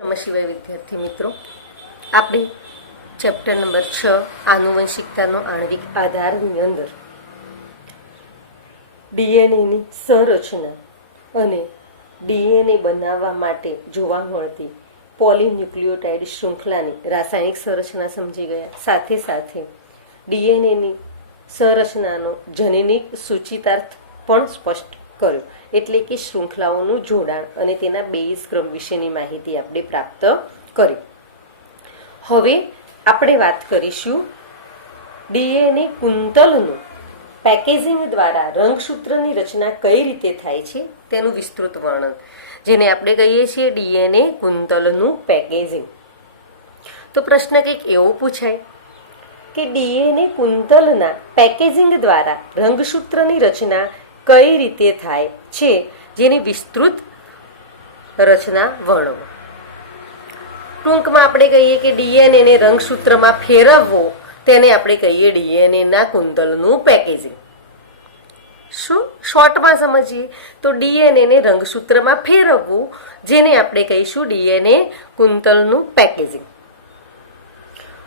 નમઃ શિવાય વિદ્યાર્થી મિત્રો, આપણે ચેપ્ટર નંબર 6 આનુવંશિકતાનો આણ્વિક આધારની અંદર ડીએનએની સંરચના અને ડીએનએ બનાવવા માટે જોવા મળતી પોલીન્યુક્લિયોટાઇડ શૃંખલાની રાસાયણિક સંરચના સમજી ગયા. સાથે સાથે ડીએનએની સંરચનાનો જનનિક સૂચિતાર્થ પણ સ્પષ્ટ કર્યો, એટલે કે શૃંખલાઓનું જોડાણ અને તેના બેઝ ક્રમ વિશેની માહિતી આપણે પ્રાપ્ત કરી. હવે આપણે વાત કરીશું ડીએનએ કુંતલનું પેકેજિંગ દ્વારા રંગસૂત્રની રચના કઈ રીતે થાય છે તેનું વિસ્તૃત વર્ણન, જેને આપણે કહીએ છીએ ડીએનએ કુંતલનું પેકેજિંગ. તો પ્રશ્ન કંઈક એવો પૂછાય કે ડીએનએ કુંતલના પેકેજિંગ દ્વારા રંગસૂત્રની રચના કઈ રીતે થાય છે, જેની વિસ્તૃત રચના વર્ણવો. ટૂંકમાં આપણે કહીએ કે ડીએનએને રંગસૂત્રમાં ફેરવવો, તેને આપણે કહીએ ડીએનએના કુંતલનું પેકેજિંગ. શું શોર્ટમાં સમજીએ તો ડીએનએને રંગસૂત્રમાં ફેરવવું, જેને આપણે કહીશું ડીએનએ કુંતલનું પેકેજિંગ.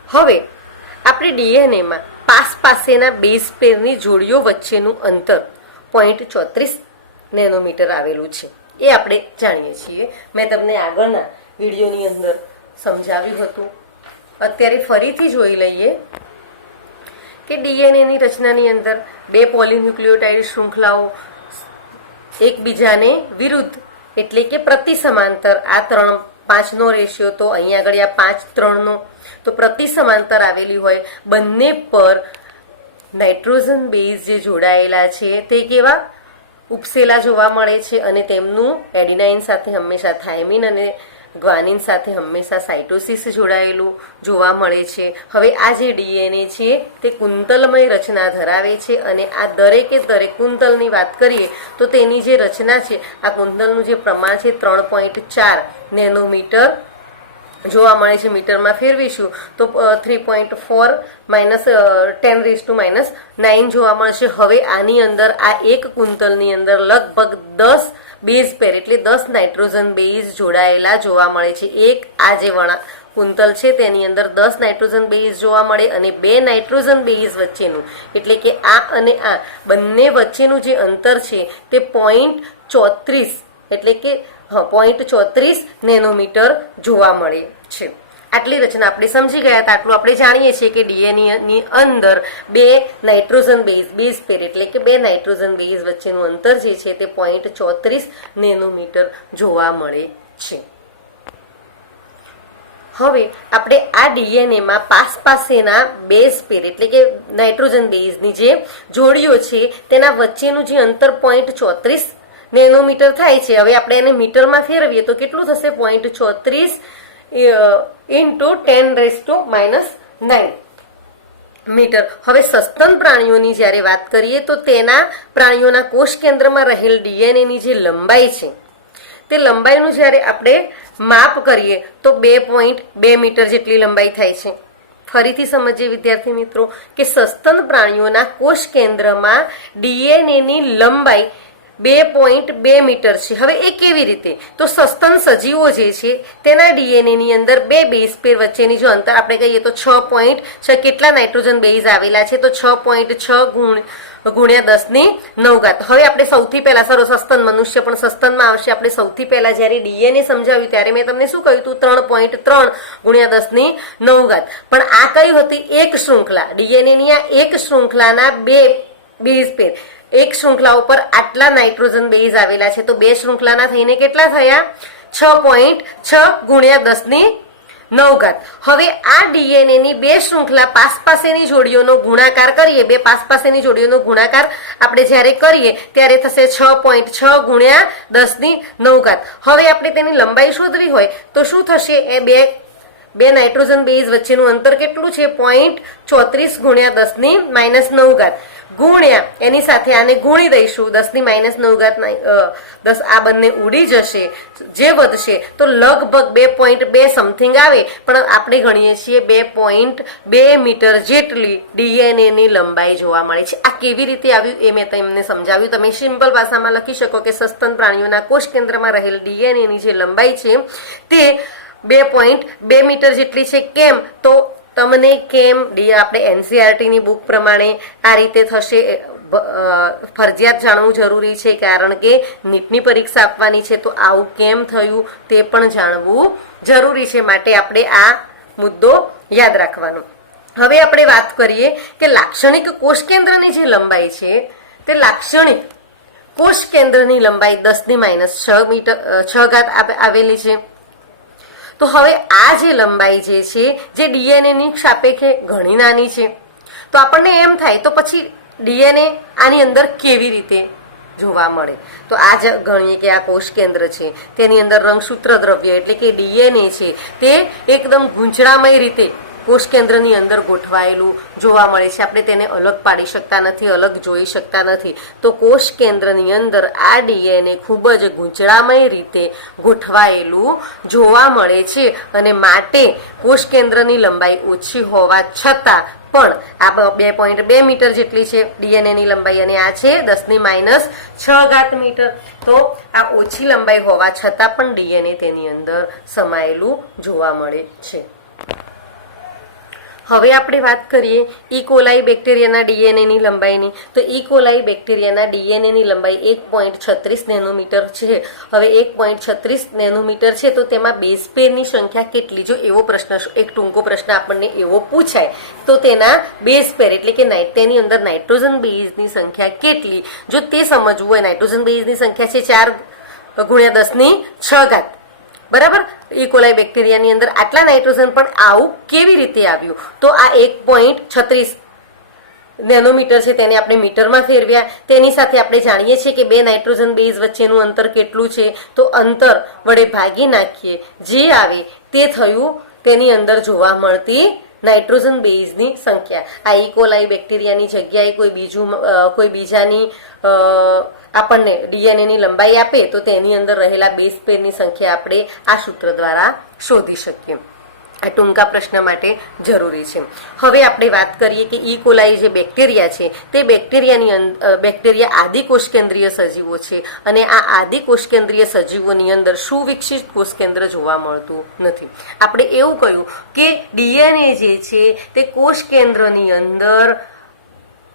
હવે આપણે ડીએનએમાં પાસેના બેઝ પેરની જોડીઓ વચ્ચેનું અંતર 0.34 નેનોમીટર આવેલું છે, એ આપણે જાણીએ છીએ. મેં તમને આગળના વિડીયોની અંદર સમજાવ્યું હતું. અત્યારે ફરીથી જોઈ લઈએ કે ડીએનએની રચનાની અંદર બે પોલીન્યુક્લિયોટાઇડ શૃંખલાઓ એકબીજાને વિરુદ્ધ એટલે કે પ્રતિ સમાંતર, આ 3:5નો રેશિયો, તો અહીંયા આગળ આ 5:3નો, તો પ્રતિ સમાંતર આવેલી હોય. બંને પર નાઇટ્રોજન બેઝ જે જોડાયેલા છે તે કેવા ઉપસેલા જોવા મળે છે, અને તેમનું એડિનાઇન સાથે હંમેશા થાઇમિન અને ગ્વાનિન સાથે હંમેશા સાઇટોસિસ જોડાયેલું જોવા મળે છે. હવે આ જે ડીએનએ છે તે કુંતલમય રચના ધરાવે છે, અને આ દરેકે દરેક કુંતલની વાત કરીએ તો તેની જે રચના છે, આ કુંતલનું જે પ્રમાણ છે 3.4 નેનોમીટર જોવા મળે છે. મીટરમાં ફેરવીશું તો 3.4 -10⁻⁹ જોવા મળશે. હવે આની અંદર આ એક કુંતલની અંદર લગભગ 10 બેઝ પેર એટલે 10 નાઇટ્રોજન બેઝ જોડાયેલા જોવા મળે છે. એક આ જે કુંતલ છે તેની અંદર 10 નાઇટ્રોજન બેઝ જોવા મળે, અને 2 નાઇટ્રોજન બેઝ વચ્ચેનું એટલે કે આ અને આ બંને વચ્ચેનું જે અંતર છે તે 0.34 એટલે કે 0.34 નેનોમીટર જોવા મળે છે. આટલી રચના આપણે સમજી ગયા હતા. આટલું આપણે જાણીએ છીએ કે ડીએનએની અંદર 2 નાઇટ્રોજન બેઝ પેર એટલે કે 2 નાઇટ્રોજન બેઝ વચ્ચેનું અંતર જે છે તે 0.34 નેનોમીટર જોવા મળે છે. હવે આપણે આ ડીએનએમાં પાસેના બેઝ પેર એટલે કે નાઇટ્રોજન બેઝની જે જોડીઓ છે તેના વચ્ચેનું જે અંતર 0.34 નેનોમીટર થાય છે. હવે આપણે એને મીટરમાં ફેરવીએ તો કેટલું થશે? 0.34 × 10⁻⁹ મીટર. હવે સસ્તન પ્રાણીઓની જ્યારે વાત કરીએ તો પ્રાણીઓના કોષ કેન્દ્રમાં રહેલ ડીએનએની જે લંબાઈ છે તે લંબાઈનું જ્યારે આપણે માપ કરીએ તો 2.2 મીટર જેટલી લંબાઈ થાય છે. ફરીથી સમજીએ વિદ્યાર્થી મિત્રો કે સસ્તન પ્રાણીઓના કોષ કેન્દ્રમાં ડીએનએની લંબાઈ 2.2 મીટર છે. હવે એ કેવી રીતે? તો સસ્તન સજીવો જે છે તેના ડીએનએની અંદર 2 બેઝ પેર વચ્ચેની જો અંતર આપણે કહીએ તો 6.6 કેટલા નાઇટ્રોજન બેઝ આવેલા છે? તો 6.6 × 10⁹. હવે આપણે સૌથી પહેલા સસ્તન મનુષ્ય પણ સસ્તનમાં આવશે. આપણે સૌથી પહેલા જ્યારે ડીએનએ સમજાવ્યું ત્યારે મેં તમને શું કહ્યું હતું? 3.3 × 10⁹. પણ આ કઈ હતી? એક શૃંખલા. ડીએનએની આ એક શૃંખલાના 2 બેઝ પેર, એક શૃંખલા ઉપર આટલા નાઇટ્રોજન બેઝ આવેલા છે, તો 2 શૃંખલાના થઈને કેટલા થયા? 6.6 × 10⁹. હવે આ ડીએનએની 2 શૃંખલા પાસેની જોડીઓનો ગુણાકાર કરીએ, 2 પાસેની જોડીઓનો ગુણાકાર આપણે જ્યારે કરીએ ત્યારે થશે 6.6 × 10⁹. હવે આપણે તેની લંબાઈ શોધવી હોય તો શું થશે? એ બે નાઇટ્રોજન બેઝ વચ્ચેનું અંતર કેટલું છે? 0.34 × 10⁻⁹ ગુણ્યા એની સાથે આને ગુણી દઈશું 10⁻⁹. 10 આ બંને ઉડી જશે, જે વધશે તો લગભગ 2.2 સમથિંગ આવે, પણ આપણે ગણીએ છીએ 2.2 મીટર જેટલી ડીએનએની લંબાઈ જોવા મળે છે. આ કેવી રીતે આવ્યું એ મેં તમને સમજાવ્યું. તમે સિમ્પલ ભાષામાં લખી શકો કે સસ્તન પ્રાણીઓના કોષ કેન્દ્રમાં રહેલ ડીએનએની જે લંબાઈ છે તે 2.2 મીટર જેટલી છે. કેમ? તો તમને કેમ આપણે એનસીઆરટીની બુક પ્રમાણે આ રીતે થશે ફરજિયાત જાણવું જરૂરી છે, કારણ કે નીટની પરીક્ષા આપવાની છે. તો આવું કેમ થયું તે પણ જાણવું જરૂરી છે, માટે આપણે આ મુદ્દો યાદ રાખવાનો. હવે આપણે વાત કરીએ કે લાક્ષણિક કોષ કેન્દ્રની જે લંબાઈ છે તે લાક્ષણિક કોષ કેન્દ્રની લંબાઈ 10⁻6 મીટર 6 ઘાત આવેલી છે. તો હવે આ જે લંબાઈ જે છે જે ડીએનએની સાપેક્ષે ઘણી નાની છે. તો આપણને એમ થાય તો પછી ડીએનએ આની અંદર કેવી રીતે જોવા મળે? તો આ જ ગણીએ કે આ કોષ કેન્દ્ર છે, તેની અંદર રંગસૂત્ર દ્રવ્ય એટલે કે ડીએનએ છે તે એકદમ ગૂંચળામય રીતે કોષ કેન્દ્રની અંદર ગોઠવાયેલું જોવા મળે છે. આપણે તેને અલગ પાડી શકતા નથી, અલગ જોઈ શકતા નથી. તો કોષ કેન્દ્રની અંદર આ ડીએનએ ખૂબ જ ગૂંચળામય રીતે ગોઠવાયેલું જોવા મળે છે, અને માટે કોષ કેન્દ્રની લંબાઈ ઓછી હોવા છતાં પણ આ 2.2 મીટર જેટલી છે ડીએનએની લંબાઈ, અને આ છે 10⁻6 ઘાત મીટર. તો આ ઓછી લંબાઈ હોવા છતાં પણ ડીએનએ તેની અંદર સમાયેલું જોવા મળે છે. હવે આપણે વાત કરીએ ઇકોલાઈ બેક્ટેરિયાના ડીએનએની લંબાઈની. તો ઇકોલાઈ બેક્ટેરિયાના ડીએનએની લંબાઈ 1.36 નેનોમીટર છે. હવે 1.36 નેનોમીટર છે તો તેમાં બેઝ પેરની સંખ્યા કેટલી? જો એવો પ્રશ્ન, એક ટૂંકો પ્રશ્ન આપણને એવો પૂછાય તો તેના બેઝ પેર એટલે કે તેની અંદર નાઇટ્રોજન બેઝની સંખ્યા કેટલી, જો તે સમજવું હોય. નાઇટ્રોજન બેઝની સંખ્યા છે 4 × 10⁶ ઘાત. બરાબર. ઇકોલાઈ બેક્ટેરિયાની અંદર આટલા નાઇટ્રોજન પણ આવું કેવી રીતે આવ્યું? તો આ 1.36 નેનોમીટર છે તેને આપણે મીટરમાં ફેરવ્યા. તેની સાથે આપણે જાણીએ છીએ કે બે નાઇટ્રોજન બેઝ વચ્ચેનું અંતર કેટલું છે, તો અંતર વડે ભાગી નાખીએ, જે આવે તે થયું તેની અંદર જોવા મળતી નાઇટ્રોજન બેઝની સંખ્યા. આ ઇકોલાઈ બેક્ટેરિયાની જગ્યાએ કોઈ બીજાની આપણને ડીએનએની લંબાઈ આપે તો તેની અંદર રહેલા બેઝ પેરની સંખ્યા આપણે આ સૂત્ર દ્વારા શોધી શકીએ. આ ટૂંકા પ્રશ્ન માટે જરૂરી છે. હવે આપણે વાત કરીએ કે ઇકોલાઈ જે બેક્ટેરિયા છે તે બેક્ટેરિયા આદિકોષ કેન્દ્રીય સજીવો છે, અને આ આદિકોષ કેન્દ્રીય સજીવોની અંદર સુવિકસિત કોષ કેન્દ્ર જોવા મળતું નથી. આપણે એવું કહ્યું કે ડીએનએ જે છે તે કોષ કેન્દ્રની અંદર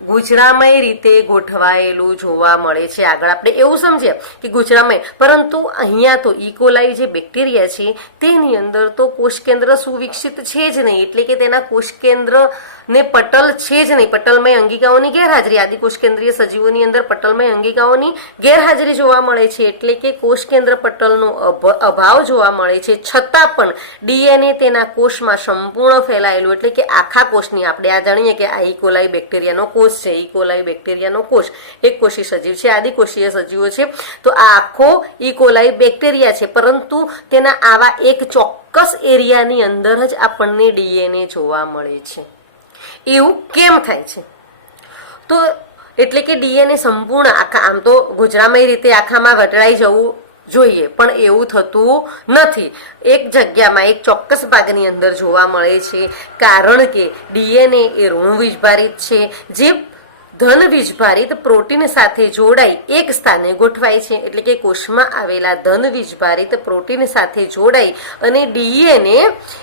ગૂંચળામય રીતે ગોઠવાયેલું જોવા મળે છે. આગળ આપણે એવું સમજ્યા કે ગૂંચળામય, પરંતુ અહીંયા તો ઇકોલાઈ જે બેક્ટેરિયા છે તેની અંદર તો કોષ કેન્દ્ર સુવિકસિત છે જ નહીં, એટલે કે તેના કોષ કેન્દ્ર ને પટલ છે જ નહીં. પટલમય અંગિકાઓની ગેરહાજરી, આદિકોષ કેન્દ્રીય સજીવોની અંદર પટલમય અંગિકાઓની ગેરહાજરી જોવા મળે છે, એટલે કે કોષ કેન્દ્ર પટલનો અભાવ જોવા મળે છે. છતાં પણ ડીએનએ તેના કોષમાં સંપૂર્ણ ફેલાયેલું, એટલે કે આખા કોષની, આપણે આ જાણીએ કે આ ઇકોલાઈ બેક્ટેરિયાનો કોષ છે. ઇકોલાઈ બેક્ટેરિયાનો કોષ એક કોષી સજીવ છે, આદિકોષીય સજીવો છે. તો આ આખો ઇકોલાઈ બેક્ટેરિયા છે, પરંતુ તેના આવા એક ચોક્કસ એરિયાની અંદર જ આપણને ડીએનએ જોવા મળે છે. એવું કેમ થાય છે? તો એટલે કે ડીએનએ સંપૂર્ણ આખા, આમ તો ગૂંચળામય રીતે આખામાં વટળાઈ જવું જોઈએ, પણ એવું થતું નથી. એક જગ્યામાં એક ચોક્કસ ભાગની અંદર જોવા મળે છે, કારણ કે ડીએનએ એ ઋણ વીજભારિત છે, જે ધન વીજભારિત પ્રોટીન સાથે જોડાઈ એક સ્થાને ગોઠવાય છે. એટલે કે કોષમાં આવેલા ધન વીજભારિત પ્રોટીન સાથે જોડાઈ અને ડીએનએ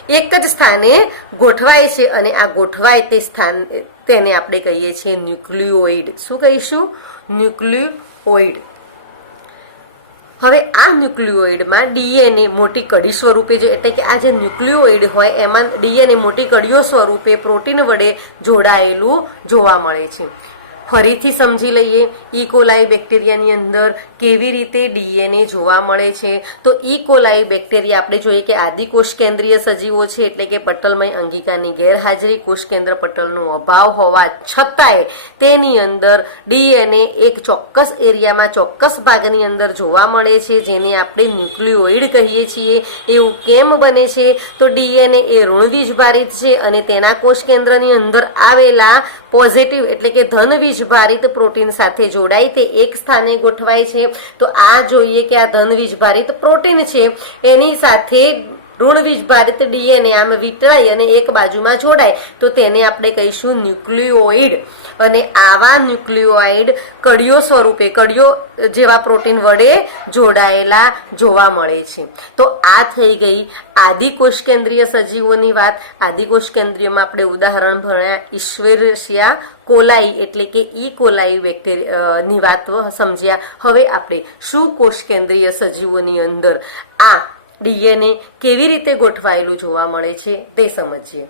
એક જ સ્થાને ગોઠવાય છે, અને આ ગોઠવાય તે સ્થાન તેને આપણે કહીએ છીએ ન્યુક્લિયોઇડ. શું કહીશું? ન્યુક્લિયોઇડ. હવે આ ન્યુક્લિયોઇડમાં ડીએનએ મોટી કડી સ્વરૂપે, એટલે કે આ જે ન્યુક્લિયોઇડ હોય એમાં ડીએનએ મોટી કડીઓ સ્વરૂપે પ્રોટીન વડે જોડાયેલું જોવા મળે છે. ફરીથી સમજી લઈએ ઇકોલાઈ બેક્ટેરિયાની અંદર કેવી રીતે ડીએનએ જોવા મળે છે. તો ઇકોલાઈ બેક્ટેરિયા આપણે જોઈએ કે આદિકોષ કેન્દ્રીય સજીવો છે, એટલે કે પટલમય અંગિકાની ગેરહાજરી, કોષ કેન્દ્ર પટલનો અભાવ હોવા છતાંય તેની અંદર ડીએનએ એક ચોક્કસ એરિયામાં ચોક્કસ ભાગની અંદર જોવા મળે છે, જેને આપણે ન્યુક્લિયોઇડ કહીએ છીએ. એવું કેમ બને છે? તો ડીએનએ એ ઋણ વીજભારિત છે, અને તેના કોષ કેન્દ્રની અંદર આવેલા પોઝિટિવ એટલે કે ધન વીજભારિત પ્રોટીન સાથે જોડાઈ તે એક સ્થાને ગોઠવાય છે. તો આ જોઈએ કે આ ધન વીજભારિત પ્રોટીન છે એની સાથે ઋણ વીજભારિત ડીએનએ આમ વીંટળાઈ અને એક બાજુમાં જોડાય તો તેને આપણે કહીશું ન્યુક્લિયોઇડ. અને આવા ન્યુક્લિયોઇડ કડીઓ સ્વરૂપે, કડીઓ જેવા પ્રોટીન વડે જોડાયેલા જોવા મળે છે. તો આ થઈ ગઈ આદિકોષ કેન્દ્રીય સજીવોની વાત. આદિકોષ કેન્દ્રીયમાં આપણે ઉદાહરણ ભણ્યા ઇશ્વેરેસિયા કોલાઈ એટલે કે ઈ કોલાઈ બેક્ટેરિયાની વાત સમજ્યા. હવે આપણે સુકોષ કેન્દ્રીય સજીવોની અંદર આ ડીએનએ કેવી રીતે ગોઠવાયેલું જોવા મળે છે તે સમજીએ.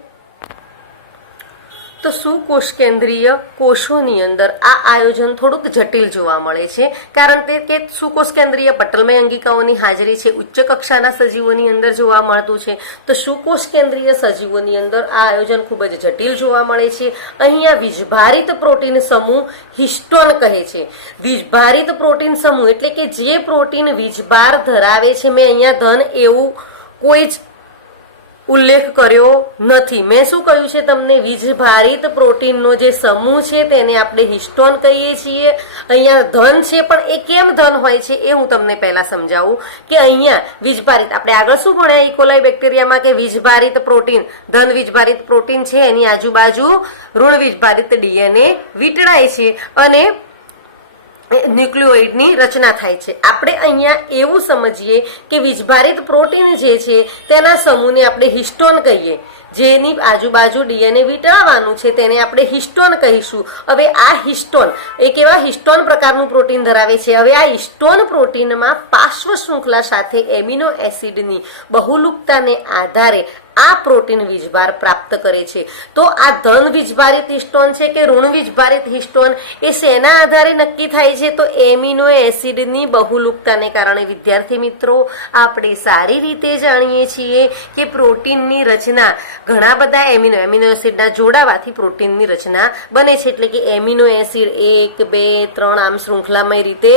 તો સુકોષ કેન્દ્રીય કોષોની અંદર આ આયોજન થોડુંક જટિલ જોવા મળે છે, કારણ કે સુકોષ કેન્દ્રીય પટલમય અંગિકાઓની હાજરી છે, ઉચ્ચ કક્ષાના સજીવોની અંદર જોવા મળતું છે. તો સુકોષ કેન્દ્રીય સજીવોની અંદર આ આયોજન ખૂબ જ જટિલ જોવા મળે છે. અહીંયા વીજભારિત પ્રોટીન સમૂહ હિસ્ટોન કહે છે. વીજભારિત પ્રોટીન સમૂહ એટલે કે જે પ્રોટીન વીજભાર ધરાવે છે. મેં અહીંયા ધન એવું કોઈ જ ઉલ્લેખ કર્યો નથી. મેં શું કહ્યું છે તમને? વીજભારિત પ્રોટીનનો જે સમૂહ છે તેને આપણે હિસ્ટોન કહીએ છીએ. અહીંયા ધન છે, પણ એ કેમ ધન હોય છે એ હું તમને પહેલા સમજાવું કે અહીંયા વીજભારિત, આપણે આગળ શું ભણ્યા ઇકોલાઈ બેક્ટેરિયામાં કે વીજભારિત પ્રોટીન, ધન વીજભારિત પ્રોટીન છે એની આજુબાજુ ઋણ વીજભારિત ડીએનએ વીંટળાય છે અને ન્યુક્લિયોઇડની રચના થાય છે. આપણે અહીંયા એવું સમજીએ કે વીજભારિત પ્રોટીન જે છે તેના સમૂહને આપણે હિસ્ટોન કહીએ. જેની આજુબાજુ ડીએનએ વીંટળાવાનું છે તેને આપણે હિસ્ટોન કહીશું. હવે આ હિસ્ટોન એ કેવા હિસ્ટોન પ્રકારનું પ્રોટીન ધરાવે છે? હવે આ હિસ્ટોન પ્રોટીનમાં પાર્શ્વ શૃંખલા સાથે એમિનો એસિડની બહુલુકતાને આધારે આ પ્રોટીન વીજભાર પ્રાપ્ત કરે છે. તો આ ધન વીજભારિત હિસ્ટોન છે કે ઋણ વીજભારિત હિસ્ટોન એ શેના આધારે નક્કી થાય છે? તો એમિનો એસિડની બહુલુકતાને કારણે. વિદ્યાર્થી મિત્રો, આપણે સારી રીતે જાણીએ છીએ કે પ્રોટીનની રચના ઘણા બધા એમિનો એસિડના જોડાવાથી પ્રોટીનની રચના બને છે. એટલે કે એમિનો એસિડ 1, 2, 3 આમ શૃંખલામય રીતે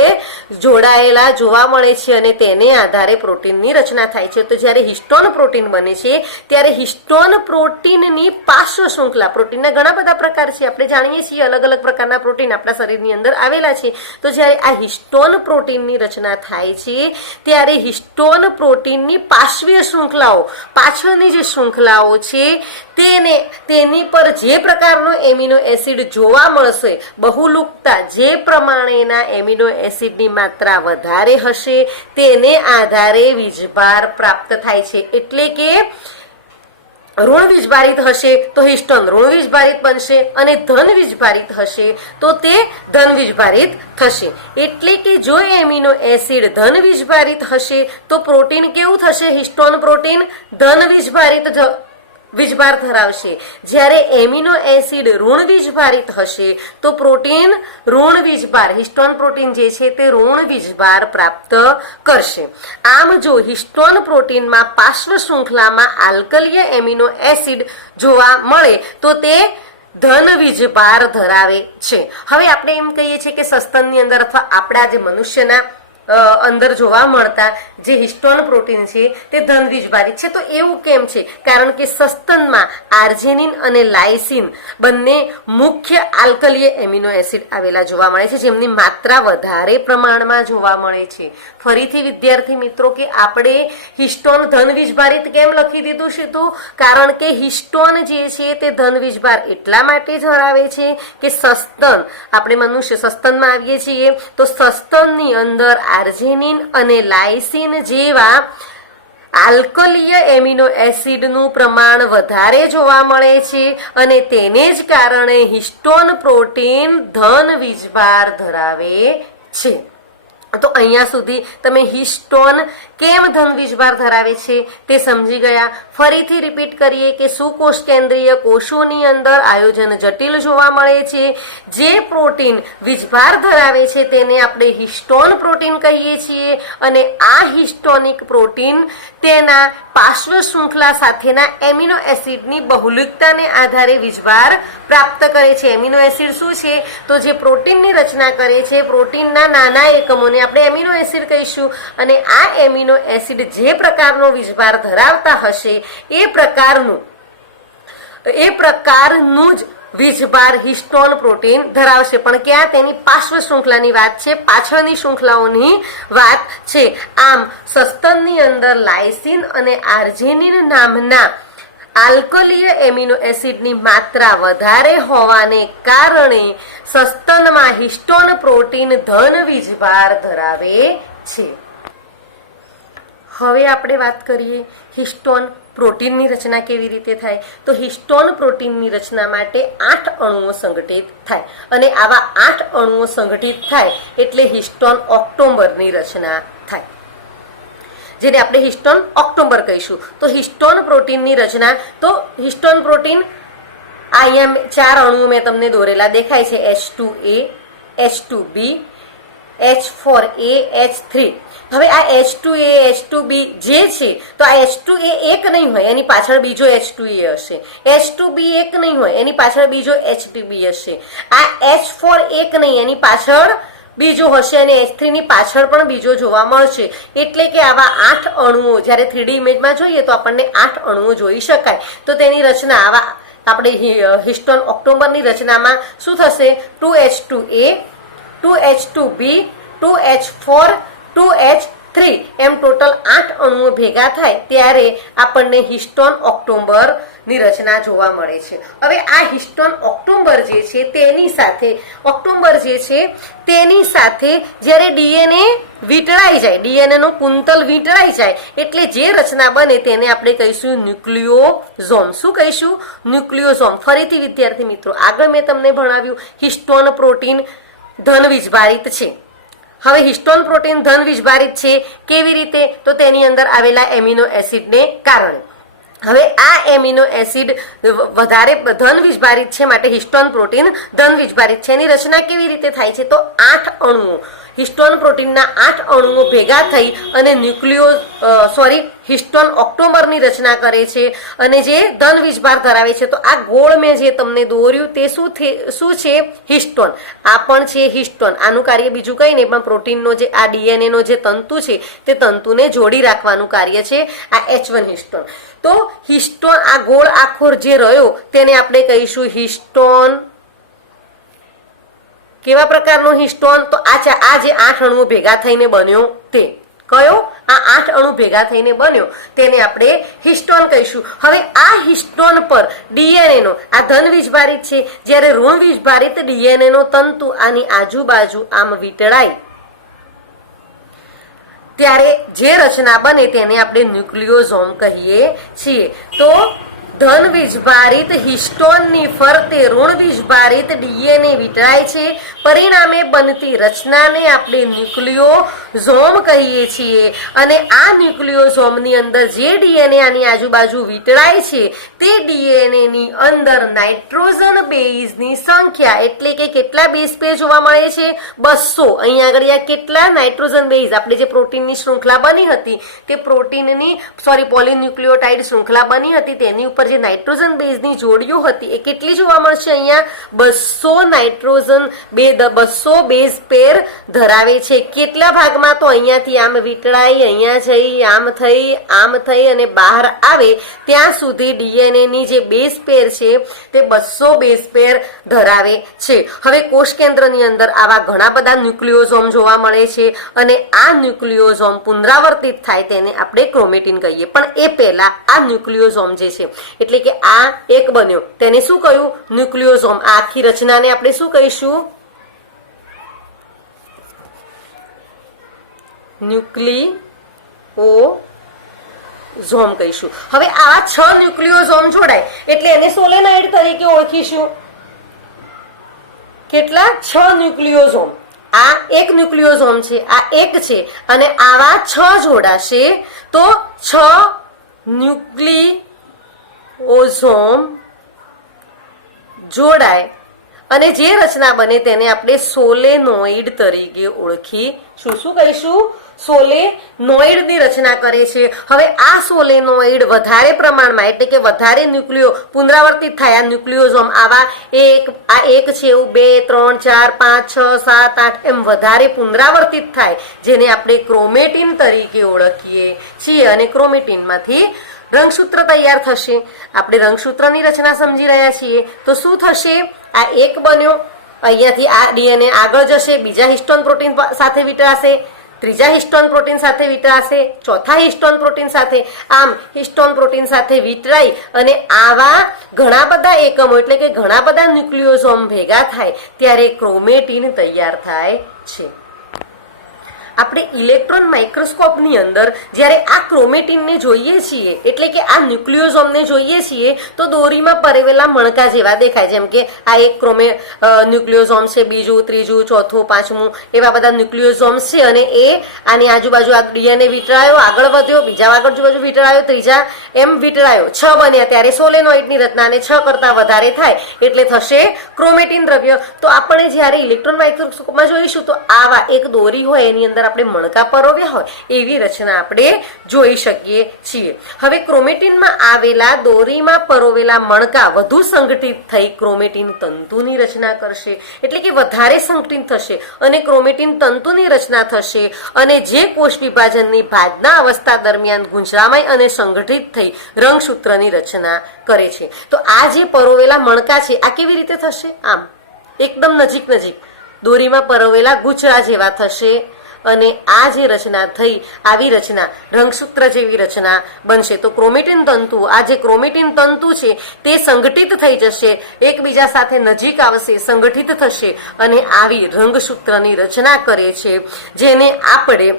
જોડાયેલા જોવા મળે છે અને તેને આધારે પ્રોટીનની રચના થાય છે. તો જ્યારે હિસ્ટોન પ્રોટીન બને છે ત્યારે હિસ્ટોન પ્રોટીનની પાર્શ્વ શૃંખલા, પ્રોટીનના ઘણા બધા પ્રકાર છે, આપણે જાણીએ છીએ અલગ અલગ પ્રકારના પ્રોટીન આપણા શરીરની અંદર આવેલા છે. તો જ્યારે આ હિસ્ટોન પ્રોટીનની રચના થાય છે ત્યારે હિસ્ટોન પ્રોટીનની પાર્શ્વીય શૃંખલાઓ, પાછળની જે શૃંખલાઓ છે તેની પર જે પ્રકારનો એમિનો એસિડ જોવા મળશે, બહુલુકતા જે પ્રમાણેના એમિનો એસિડની માત્રા વધારે હશે તેને આધારે વીજભાર પ્રાપ્ત થાય છે. એટલે કે ઋણ વીજભારિત હશે તો હિસ્ટોન ઋણ વીજભારિત બનશે અને ધન વીજભારિત હશે તો તે ધન વીજભારિત થશે. એટલે કે જો એમિનો એસિડ ધન વીજભારિત હશે તો પ્રોટીન કેવું થશે? હિસ્ટોન પ્રોટીન ધન વીજભાર ધરાવશે. જ્યારે એમિનો એસિડ ઋણ વીજભારિત હશે તો પ્રોટીન ઋણ વીજભાર, હિસ્ટોન પ્રોટીન જે છે તે ઋણ વીજભાર પ્રાપ્ત કરશે. આમ જો હિસ્ટોન પ્રોટીનમાં પાર્શ્વ શૃંખલામાં આલ્કલીય એમિનો એસિડ જોવા મળે તો તે ધન વીજભાર ધરાવે છે. હવે આપણે એમ કહીએ છીએ કે સસ્તનની અંદર અથવા આપણા જે મનુષ્યના અંદર જોવા મળતા જે હિસ્ટોન પ્રોટીન છે તે ધન વીજભારિત છે. તો એવું કેમ છે? કારણ કે સસ્તનમાં આર્જેનિન અને લાયસિન બંને મુખ્ય આલ્કલીય એમિનો એસિડ આવેલા જોવા મળે છે, જેમની માત્રા વધારે પ્રમાણમાં જોવા મળે છે. ફરીથી વિદ્યાર્થી મિત્રો, કે આપણે હિસ્ટોન ધન વીજભારિત કેમ લખી દીધું છે? તો કારણ કે હિસ્ટોન જે છે તે ધન વીજભાર એટલા માટે ધરાવે છે કે સસ્તન, આપણે મનુષ્ય સસ્તનમાં આવીએ છીએ તો સસ્તનની અંદર આર્જેનિન અને લાયસિન જેવા આલ્કલીય એમિનો એસિડનું પ્રમાણ વધારે જોવા મળે છે અને તેને જ કારણે હિસ્ટોન પ્રોટીન ધન વીજભાર ધરાવે છે. તો અહીંયા સુધી તમે હિસ્ટોન કેમ ધન વીજભાર ધરાવે છે તે સમજી ગયા. ફરીથી રિપીટ કરીએ કે સુકોષ કેન્દ્રીય કોષોની અંદર આયોજન જટિલ જોવા મળે છે. જે પ્રોટીન વીજભાર ધરાવે છે તેને આપણે હિસ્ટોન પ્રોટીન કહીએ છીએ અને આ હિસ્ટોનિક પ્રોટીન તેના પાર્શ્વ શૃંખલા સાથેના એમિનો એસિડની બહુલિકતાને આધારે વીજભાર પ્રાપ્ત કરે છે. એમિનો એસિડ શું છે? તો જે પ્રોટીનની રચના કરે છે, પ્રોટીનના નાના એકમોને આપણે એમિનો એસિડ કહીશું અને આ એમિનો એસિડ જે પ્રકારનો વીજભાર ધરાવતા હશે એ પ્રકારનું જ વીજભાર હિસ્ટોન પ્રોટીન ધરાવશે, પણ ક્યાં? તેની પાર્શ્વ શૃંખલાની વાત છે, પાછળની શૃંખલાઓની વાત છે. આમ સસ્તનની અંદર લાઇસિન અને આર્જિનિન નામના આલ્કલીય એમિનો એસિડની માત્રા વધારે હોવાને કારણે સસ્તનમાં હિસ્ટોન પ્રોટીન ધન વીજભાર ધરાવે છે. હવે આપણે વાત કરીએ હિસ્ટોન પ્રોટીનની રચના કેવી રીતે થાય. તો હિસ્ટોન પ્રોટીનની રચના માટે 8 અણુઓ સંગઠિત થાય, અને આવા 8 અણુઓ સંગઠિત થાય એટલે હિસ્ટોન ઓક્ટોમરની રચના થાય, જેને આપણે હિસ્ટોન ઓક્ટોબર કહીશું. તો હિસ્ટોન પ્રોટીનની રચના, તો હિસ્ટોન પ્રોટીન અહીંયા 4 અણુઓ મેં તમને દોરેલા દેખાય છે, H2A, H2B, H4A, H3. હવે આ H2A, H2B જે છે, તો આ H2A એક નહીં હોય, એની પાછળ બીજો H2A હશે. H2B એક નહીં હોય, એની પાછળ બીજો H2B હશે. આ H4 એક નહીં, એની પાછળ બીજો હશે, અને H3 ની પાછળ પણ બીજો જોવા મળશે. એટલે કે આવા 8 અણુઓ જ્યારે 3D ઇમેજમાં જોઈએ તો આપણને 8 અણુઓ જોઈ શકાય. તો તેની રચના આવા આપણે હિસ્ટોન ઓક્ટોબરની રચનામાં શું થશે? 2H2A, 2H2B, 2H4, 2H3 એમ ટોટલ 8 અણુઓ ભેગા થાય ત્યારે આપણને હિસ્ટોન ઓક્ટોબરની રચના જોવા મળે છે. હવે આ હિસ્ટોન ઓક્ટોબર જે છે તેની સાથે જ્યારે ડીએનએ વીંટળાઈ જાય, ડીએનએ નો કુંતલ વીંટળાઈ જાય એટલે જે રચના બને તેને આપણે કહીશું ન્યુક્લિયોઝોમ. શું કહીશું? ન્યુક્લિયોઝોમ. ફરીથી વિદ્યાર્થી મિત્રો, આગળ મેં તમને ભણાવ્યું હિસ્ટોન પ્રોટીન ધન વીજભારિત છે. હવે હિસ્ટોન પ્રોટીન ધન વીજભારિત છે કેવી રીતે? તો તેની અંદર આવેલા એમિનો એસિડને કારણે. હવે આ એમિનો એસિડ વધારે ધન વીજભારિત છે માટે હિસ્ટોન પ્રોટીન ધન વીજભારિત છે. એની રચના કેવી રીતે થાય છે? તો 8 અણુઓ, હિસ્ટોન પ્રોટીનના 8 અણુઓ ભેગા થઈ અને હિસ્ટોન ઓક્ટોબરની રચના કરે છે, અને જે ધન વીજભાર ધરાવે છે. તો આ ગોળ મેં જે તમને દોર્યું તે શું છે? હિસ્ટોન. આ પણ છે હિસ્ટોન. આનું કાર્ય બીજું કંઈ નહીં પણ પ્રોટીનનો જે આ ડીએનએ નો જે તંતુ છે તે તંતુને જોડી રાખવાનું કાર્ય છે આ H1 હિસ્ટોન. તો હિસ્ટોન, આ ગોળ આખો જે રહ્યો તેને આપણે કહીશું હિસ્ટોન. કેવા પ્રકારનો હિસ્ટોન? તો આ જે 8 અણુઓ ભેગા થઈને બન્યો તે કયો? આ 8 અણુ ભેગા થઈને બન્યો તેને આપણે હિસ્ટોન કહીશું. હવે આ હિસ્ટોન પર ડીએનએ નો, આ ધન વીજભારિત છે, જ્યારે ઋણ વીજભારિત ડીએનએ નો તંતુ આની આજુબાજુ આમ વીંટળાય ત્યારે જે રચના બને તેને આપણે ન્યુક્લિયોઝોમ કહીએ છીએ. તો ધન વીજભારિત હિસ્ટોનની ફરતે ઋણ વીજભારિત ડીએનએ વીંટળાય છે, પરિણામે બનતી રચનાને આપણે ન્યુક્લિયોઝોમ કહીએ છીએ. અને આ ન્યુક્લિયોઝોમની અંદર જે ડીએનએ આની આજુબાજુ વીંટળાય છે તે ડીએનએ ની અંદર નાઇટ્રોજન બેઝની સંખ્યા, એટલે કે કેટલા બેઝ પેર જોવા મળે છે? 200. અહીંયા આગળ કેટલા નાઇટ્રોજન બેઝ, આપણે જે પ્રોટીનની શૃંખલા બની હતી તે પોલીન્યુક્લિયોટાઇડ શૃંખલા બની હતી તેની ઉપર જે નાઇટ્રોજન બેઝની જોડીઓ હતી એ કેટલી જોવા મળશે? અહીંયા 200 બેઝ પેર ધરાવે છે. કેટલા ભાગમાં? તો અહીંયાથી આમ વીંટળાઈ, અહીંયા જઈ, આમ થઈ અને બહાર આવે ત્યાં સુધી ડીએનએ ની જે બેઝ પેર છે તે 200 બેઝ પેર ધરાવે છે. હવે કોષ કેન્દ્રની અંદર આવા ઘણા બધા ન્યુક્લિયોઝોમ જોવા મળે છે, અને આ ન્યુક્લિયોઝોમ પુનરાવર્તિત થાય તેને આપણે ક્રોમેટિન કહીએ. પણ એ પહેલા આ ન્યુક્લિયોઝોમ જે છે, એટલે કે આ એક બન્યો તેને શું કહ્યું? ન્યુક્લિયોઝોમ. આ આખી રચનાને આપણે શું કહીશું? ન્યુક્લિયોઝોમ કહીશું. હવે આવા 6 ન્યુક્લિયોઝોમ જોડાય એટલે એને સોલેનોઇડ તરીકે ઓળખીશું. કેટલા? 6 ન્યુક્લિયોઝોમ. આ એક ન્યુક્લિયોઝોમ છે, આ એક છે, અને આવા 6 જોડાશે તો 6 ન્યુક્લિયોઝોમ જોડાય અને જે રચના બને તેને આપણે સોલેનોઇડ તરીકે ઓળખીશું. શું કહીશું? સોલેનોઇડની રચના કરે છે. હવે આ સોલેનોઇડ વધારે પ્રમાણમાં, એટલે કે વધારે ન્યુક્લિયો પુનરાવર્તિત થાય. આ ન્યુક્લિયોઝોમ આવા આ એક છે એવું 2, 3, 4, 5, 6, 7, 8 એમ વધારે પુનરાવર્તિત થાય, જેને આપણે ક્રોમેટિન તરીકે ઓળખીએ છીએ. અને ક્રોમેટિનમાંથી રંગસૂત્ર તૈયાર થશે। આપણે રંગસૂત્રની રચના સમજી રહ્યા છીએ તો શું થશે? આ એક બન્યો, અહીંયાથી આ ડીએનએ આગળ જશે, બીજા હિસ્ટોન પ્રોટીન સાથે વીંટળાશે, ત્રીજા હિસ્ટોન પ્રોટીન સાથે વીંટળાશે, ચોથા હિસ્ટોન પ્રોટીન સાથે, આમ હિસ્ટોન પ્રોટીન સાથે વીંટળાઈ અને આવા ઘણા બધા એકમો એટલે કે ઘણા બધા ન્યુક્લિયોસોમ ભેગા થાય ત્યારે ક્રોમેટીન તૈયાર થાય છે। આપણે ઇલેક્ટ્રોન માઇક્રોસ્કોપની અંદર જ્યારે આ ક્રોમેટીનને જોઈએ છીએ એટલે કે આ ન્યુક્લિયોસોમને જોઈએ છીએ તો દોરીમાં પરેવેલા મણકા જેવા દેખાય, જેમ કે આ એક ન્યુક્લિયોસોમ છે, બીજું, ત્રીજું, ચોથું, પાંચમું એવા બધા ન્યુક્લિયોસોમ્સ છે અને એ આની આજુબાજુ આ ડીએનએ વીંટળાયો, આગળ વધ્યો, બીજા આજુબાજુ વીંટળાયો, ત્રીજા એમ વીંટળાયો, 6 બન્યા ત્યારે સોલેનોઇડની રચના અને 6 કરતા વધારે થાય એટલે થશે ક્રોમેટીન દ્રવ્ય। તો આપણે જ્યારે ઇલેક્ટ્રોન માઇક્રોસ્કોપમાં જોઈશું તો આવા એક દોરી હોય એની અંદર આપણે મણકા પરોવ્યા હોય એવી રચના આપણે જોઈ શકીએ છીએ। હવે ક્રોમેટીનમાં આવેલા દોરીમાં પરોવેલા મણકા વધુ સંગઠિત થઈ ક્રોમેટીન તંતુની રચના કરશે એટલે કે વધારે સંગઠિત થશે અને ક્રોમેટીન તંતુની રચના થશે અને જે કોષ વિભાજનની ભાજના અવસ્થા દરમિયાન ગુંચરામય અને સંગઠિત થઈ રંગસૂત્રની રચના કરે છે। તો આ જે પરોવેલા મણકા છે આ કેવી રીતે થશે? આમ એકદમ નજીક નજીક દોરીમાં પરોવેલા ગુચરા જેવા થશે અને આ જે રચના થઈ આવી રચના રંગસૂત્ર જેવી રચના બનશે। તો ક્રોમેટીન તંતુ, આ જે ક્રોમેટીન તંતુ છે તે સંગઠિત થઈ જશે, એકબીજા સાથે નજીક આવશે, સંગઠિત થશે અને આવી રંગસૂત્રની રચના કરે છે, જેને આપણે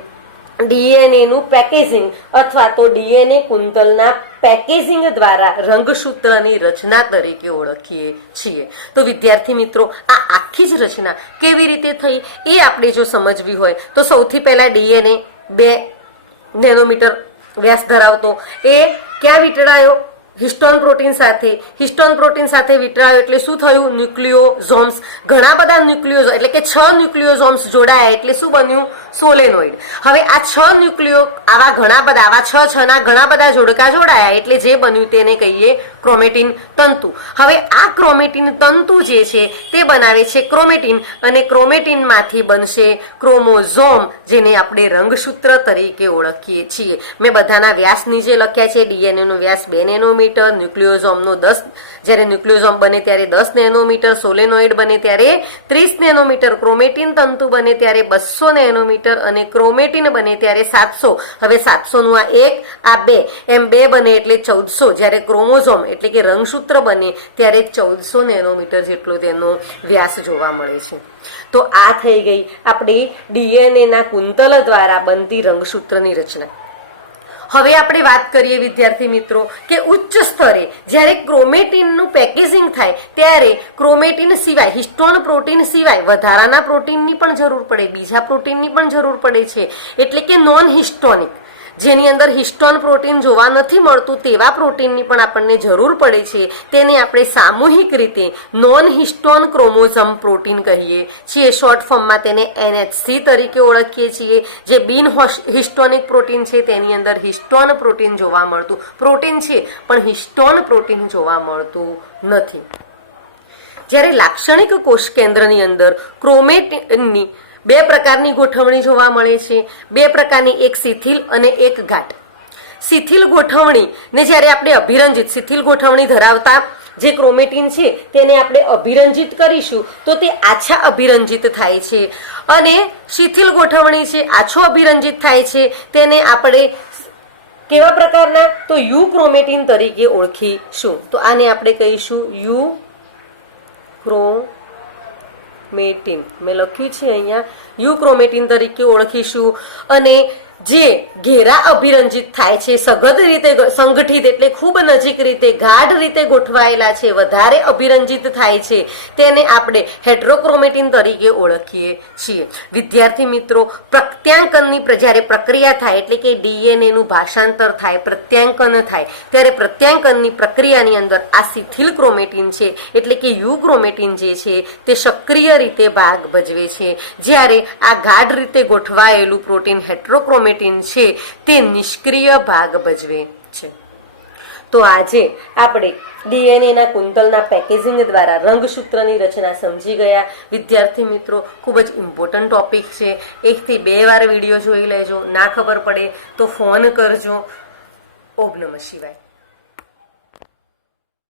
ડીએનએ નું પેકેજિંગ અથવા તો ડીએનએ કુંતલના પેકેજિંગ દ્વારા રંગસૂત્રની રચના તરીકે ઓળખીએ છીએ। તો વિદ્યાર્થી મિત્રો, આ આખી જ રચના કેવી રીતે થઈ એ આપણે જો સમજવી હોય તો સૌથી પહેલા ડીએનએ 2 નેનોમીટર વ્યાસ ધરાવતો એ ક્યાં વીંટળાયો? હિસ્ટોન પ્રોટીન સાથે। હિસ્ટોન પ્રોટીન સાથે વીંટળાયો એટલે શું થયું? ન્યુક્લિયોસોમ્સ, ઘણા બધા ન્યુક્લિયોઝોમ એટલે કે 6 ન્યુક્લિયોસોમ્સ જોડાયા એટલે શું બન્યું? સોલેનોઇડ। હવે આ 6 ન્યુક્લિયો આવા ઘણા બધા આવા 6 ના ઘણા બધા જોડકા જોડાયા એટલે જે બન્યું તેને કહીએ ક્રોમેટીન તંતુ। હવે આ ક્રોમેટીન તંતુ જે છે તે બનાવે છે ક્રોમેટીન અને ક્રોમેટીનમાંથી બનશે ક્રોમોઝોમ, જેને આપણે રંગસૂત્ર તરીકે ઓળખીએ છીએ। મેં બધાના વ્યાસ નીચે લખ્યા છે। ડીએનએ નો વ્યાસ 2 નેનોમીટર, ન્યુક્લિયોસોમનો 10, જ્યારે ન્યુક્લિયોસોમ બને ત્યારે 10 નેનોમીટર, સોલેનોઇડ બને ત્યારે 30 નેનોમીટર, ક્રોમેટીન તંતુ બને ત્યારે 200 નેનોમીટર અને ક્રોમેટીન બને ત્યારે 700। હવે 700 નું આ 1 આ 2 એમ 2 બને એટલે 1400, જ્યારે ક્રોમોઝોમ એટલે કે રંગસૂત્ર બને ત્યારે 1400 નેનોમીટર જેટલો તેનો વ્યાસ જોવા મળે છે। તો આ થઈ ગઈ આપણી ડીએનએ ના કુંતલ દ્વારા બનતી રંગસૂત્રની રચના। હવે આપણે વાત કરીએ વિદ્યાર્થી મિત્રો કે ઉચ્ચ સ્તરે જ્યારે ક્રોમેટીનનું પેકેજિંગ થાય ત્યારે ક્રોમેટીન સિવાય, હિસ્ટોન પ્રોટીન સિવાય વધારાના પ્રોટીનની પણ જરૂર પડે, બીજા પ્રોટીનની પણ જરૂર પડે છે એટલે કે નોન હિસ્ટોનિક, જેની અંદર હિસ્ટોન પ્રોટીન જોવા નથી મળતું તેવા પ્રોટીનની પણ આપણને જરૂર પડે છે। તેને આપણે સામૂહિક રીતે નોન હિસ્ટોન ક્રોમોઝોમ પ્રોટીન કહીએ છીએ। શોર્ટ ફોર્મમાં તેને NHC તરીકે ઓળખીએ છીએ। જે બિન હિસ્ટોનિક પ્રોટીન છે તેની અંદર હિસ્ટોન પ્રોટીન જોવા મળતું પ્રોટીન છે પણ હિસ્ટોન પ્રોટીન જોવા મળતું નથી। જ્યારે લાક્ષણિક કોષ કેન્દ્રની અંદર ક્રોમેટીનની 2 પ્રકારની ગોઠવણી જોવા મળે છે। 2 પ્રકારની, એક શિથિલ અને એક ગાઢ। શિથિલ ગોઠવણી ને જ્યારે આપણે અભિરંજિત, શિથિલ ગોઠવણી ધરાવતા જે ક્રોમેટીન છે તેને આપણે અભિરંજિત કરીશું તો તે આછા અભિરંજિત થાય છે અને શિથિલ ગોઠવણી છે આછો અભિરંજિત થાય છે તેને આપણે કેવા પ્રકારના? તો યુ ક્રોમેટીન તરીકે ઓળખીશું। તો આને આપણે કહીશું યુ ક્રોમેટીન, મેં લખ્યું છે અહીંયા યુ ક્રોમેટીન તરીકે ઓળખીશું। અને જે ઘેરા અભિરંજિત થાય છે, સઘન રીતે સંગઠિત એટલે ખૂબ નજીક રીતે ગાઢ રીતે ગોઠવાયેલા છે, વધારે અભિરંજિત થાય છે, તેને આપણે હેટ્રોક્રોમેટીન તરીકે ઓળખીએ છીએ। વિદ્યાર્થી મિત્રો, પ્રત્યાંકનની જ્યારે પ્રક્રિયા થાય એટલે કે ડીએનએ નું ભાષાંતર થાય, પ્રત્યાંકન થાય ત્યારે પ્રત્યાંકનની પ્રક્રિયાની અંદર આ શિથિલ ક્રોમેટીન છે એટલે કે યુ ક્રોમેટીન જે છે તે સક્રિય રીતે ભાગ ભજવે છે, જ્યારે આ ગાઢ રીતે ગોઠવાયેલું પ્રોટીન હેટ્રોક્રોમેટીન છે તે નિષ્ક્રિય ભાગ ભજવે છે। તો આજે આપણે ડીએનએ ના કુંતલના પેકેજિંગ દ્વારા રંગસૂત્રની રચના સમજી ગયા। વિદ્યાર્થી મિત્રો, ખૂબ જ ઇમ્પોર્ટન્ટ ટોપિક છે, 1 થી 2 વાર વિડીયો જોઈ લેજો, ના ખબર પડે તો ફોન કરજો। ઓમ નમઃ શિવાય.